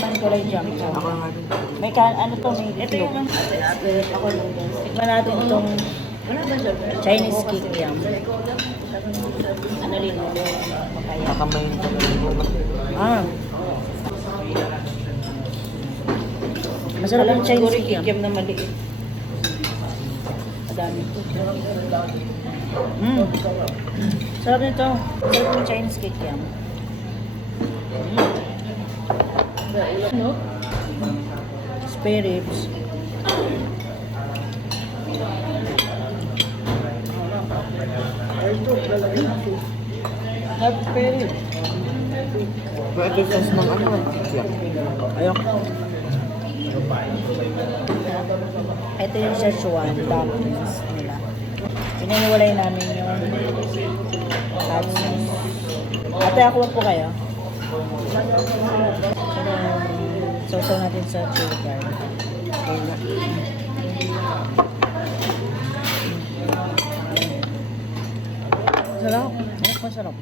Man kulay jam. Ako nga din. May ano to, may ito yung ako noodles. Tikman natin itong Chinese kikiam. Ano rin mo? Papaya. Nakamay ko Ah. Masarap yung Chinese kikiam na maliit. Madami. Sarap nito. Sarap yung Chinese kikiam. Spare ribs. Have spare ribs. Pwede sauce ng ano? Ayok. Ito yung Szechuan dumplings nila. Pinaniwalay namin yung hot sauce. Ate, ako po kayo. Sausaw natin sa chili garlic. Sarap. Masarap.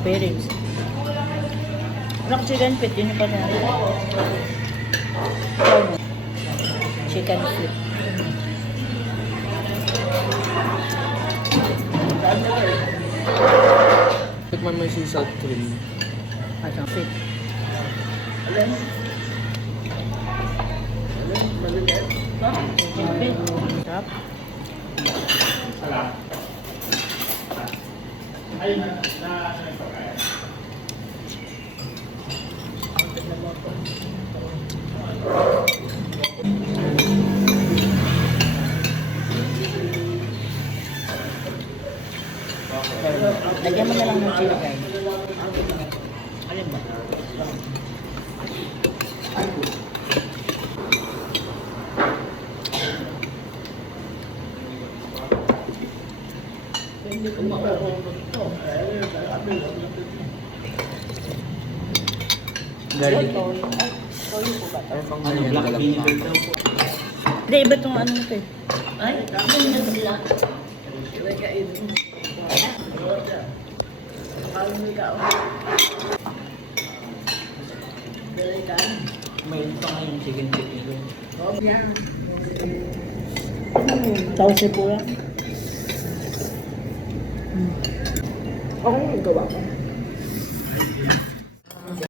Spare ribs. Rock chicken feet, yun yung pa natin. Chicken feet. Tikman mo yung sea salt cream. At ang feet. Chicken feet. Sarap. Lagyan mo na lang ng chili guys. Alin ba? Hindi ko makaroon ito. Garlic. Toyo po ba? Ano black vinegar daw po. Hindi, iba itong ano nito eh. Ay, ano yung nagla? May ito nga yung chicken chicken. Sauce po yan. Ako yung gawa ko.